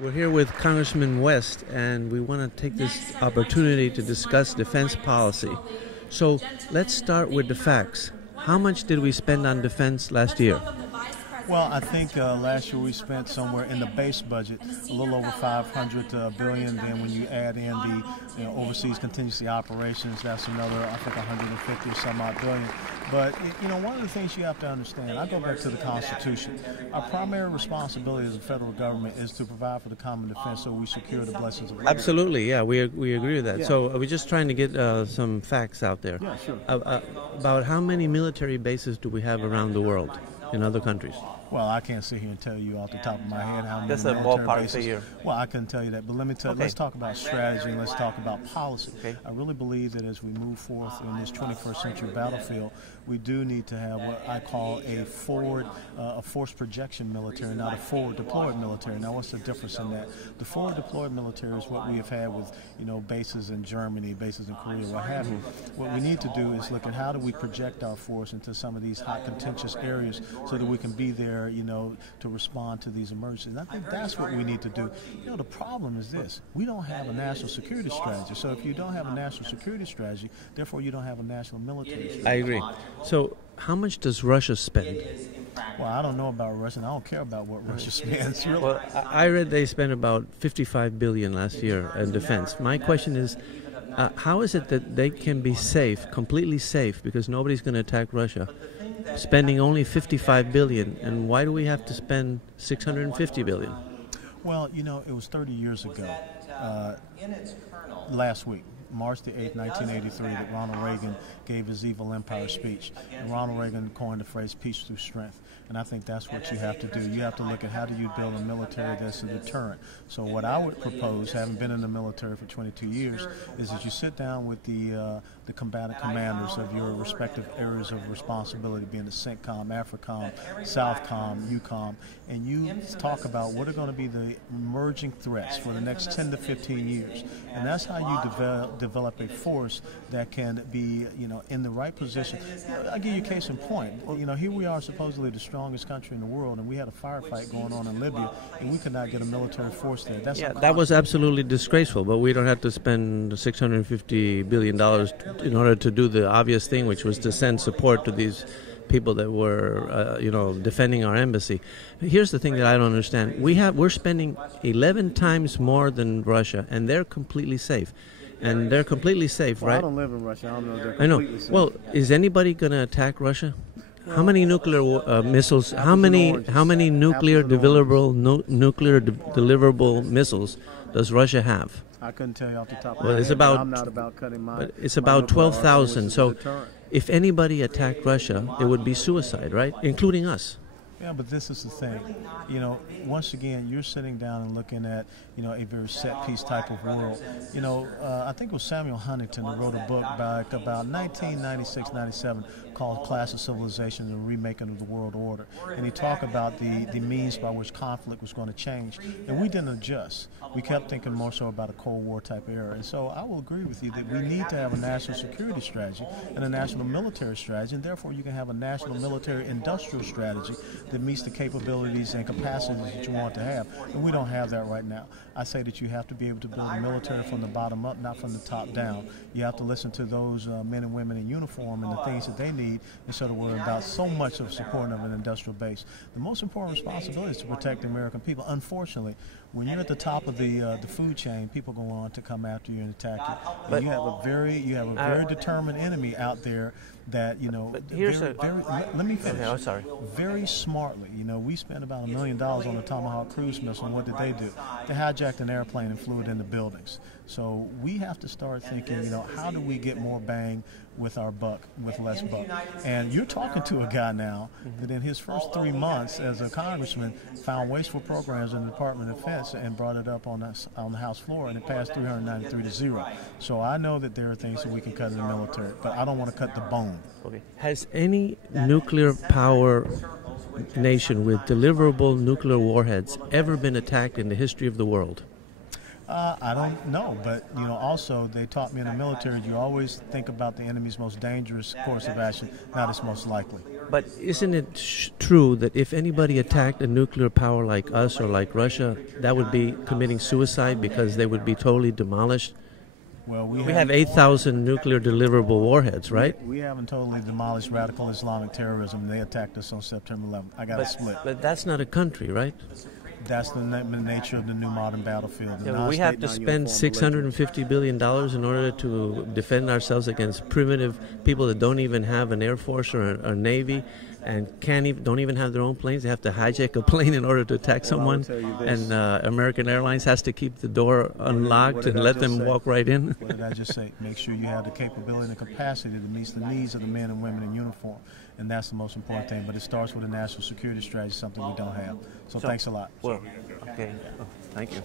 We're here with Congressman West, and we want to take this opportunity to discuss defense policy. So let's start with the facts. How much did we spend on defense last year? Well, I think last year we spent somewhere in the base budget a little over $500 billion. Then when you add in the overseas contingency operations, that's another, I think, 150 or some odd billion. But one of the things you have to understand, I go back to the Constitution. Our primary responsibility as a federal government is to provide for the common defense, so we secure the blessings of liberty. Absolutely, yeah, we agree with that. Yeah. So we're just trying to get some facts out there. Yeah, sure. About how many military bases do we have around the world in other countries? Well, I can't sit here and tell you off the top of my head how many That's military a ballpark bases. Figure. Well, I couldn't tell you that, but let me tell you. Let's talk about strategy and let's talk about policy. Okay. I really believe that as we move forth in this 21st century battlefield, we do need to have what I call a force projection military, not a forward deployed military. Now, what's the difference in that? The forward deployed military is what we have had with bases in Germany, bases in Korea, what have you. What we need to do is look at how do we project our force into some of these hot contentious areas so that we can be there, to respond to these emergencies. And I think that's what we need to do. The problem is this. We don't have a national security strategy. So if you don't have a national security strategy, therefore you don't have a national military strategy. I agree. So how much does Russia spend? Well, I don't know about Russia, and I don't care about what Russia spends. Really. Well, I read they spent about $55 billion last year in defense. My question is, how is it that they can be safe, completely safe, because nobody's going to attack Russia, spending only $55 billion, and why do we have to spend $650 billion? Well, it was 30 years ago, last week, March the 8th, 1983, that Ronald Reagan gave his Evil Empire speech. And Ronald Reagan coined the phrase peace through strength. And I think that's what you have to do. You have to look at how do you build a military that's a deterrent. So what I would propose, having been in the military for 22 years, is that you sit down with the combatant commanders of your respective areas of responsibility, being the CENTCOM, AFRICOM, SOUTHCOM, EUCOM, and you talk about what are going to be the emerging threats for the next 10 to 15 years. And that's how you develop a force that can be, in the right position. I'll give you a case in point. Here we are, supposedly the strongest country in the world, and we had a firefight going on in Libya, and we could not get a military force there. That was absolutely disgraceful, but we don't have to spend $650 billion in order to do the obvious thing, which was to send support to these people that were, defending our embassy. Here's the thing that I don't understand. We're spending 11 times more than Russia, and they're completely safe. And they're completely safe, right? I don't live in Russia. I don't know if they're completely safe. Well, is anybody going to attack Russia? How many nuclear missiles? How many nuclear deliverable missiles does Russia have? I couldn't tell you off the top of my head. I'm not about cutting my. But it's about 12,000. So, if anybody attacked Russia, it would be suicide, right? Including us. Yeah, but this is the thing. Once again, you're sitting down and looking at, a very set-piece type of world. I think it was Samuel Huntington who wrote a book back about 1996, 97 called Clash of Civilizations and Remaking of the World Order. And he talked about the means by which conflict was going to change. And we didn't adjust. We kept thinking more so about a Cold War type era. And so I will agree with you that we need to have a national security strategy and a national military strategy, and therefore you can have a national military industrial strategy that meets the capabilities and capacities that you want to have. And we don't have that right now. I say that you have to be able to build a military from the bottom up, not from the top down. You have to listen to those men and women in uniform and the things that they need instead of worrying about so much of supporting of an industrial base. The most important responsibility is to protect the American people. Unfortunately, when you're at the top of the food chain, people go on to come after you and attack you. And you have a very determined enemy out there that let me finish. Okay, sorry. Very smartly, we spent about $1 million on the Tomahawk cruise missile, and what did they do? They hijacked an airplane and flew it into buildings. So we have to start thinking, how do we get more bang with our buck, with less buck? And you're talking to a guy now that in his first 3 months as a congressman found wasteful programs in the Department of Defense and brought it up on the House floor, and it passed 393 to 0. So I know that there are things that we can cut in the military, but I don't want to cut the bone. Okay. Has any nuclear power nation with deliverable nuclear warheads ever been attacked in the history of the world? I don't know, but also they taught me in the military you always think about the enemy's most dangerous course of action, not its most likely. But isn't it true that if anybody attacked a nuclear power like us or like Russia, that would be committing suicide because they would be totally demolished? Well, we have 8,000 nuclear deliverable warheads, right? We haven't totally demolished radical Islamic terrorism. They attacked us on September 11th. I got to split. But that's not a country, right? That's the nature of the new modern battlefield. Yeah, we have to spend $650 billion in order to defend ourselves against primitive people that don't even have an air force or a navy and don't even have their own planes. They have to hijack a plane in order to attack someone. And American Airlines has to keep the door unlocked and let them walk right in. What did I just say? Make sure you have the capability and the capacity to meet the needs of the men and women in uniform. And that's the most important thing. But it starts with a national security strategy, something we don't have. So thanks a lot. Well, okay. Oh, thank you.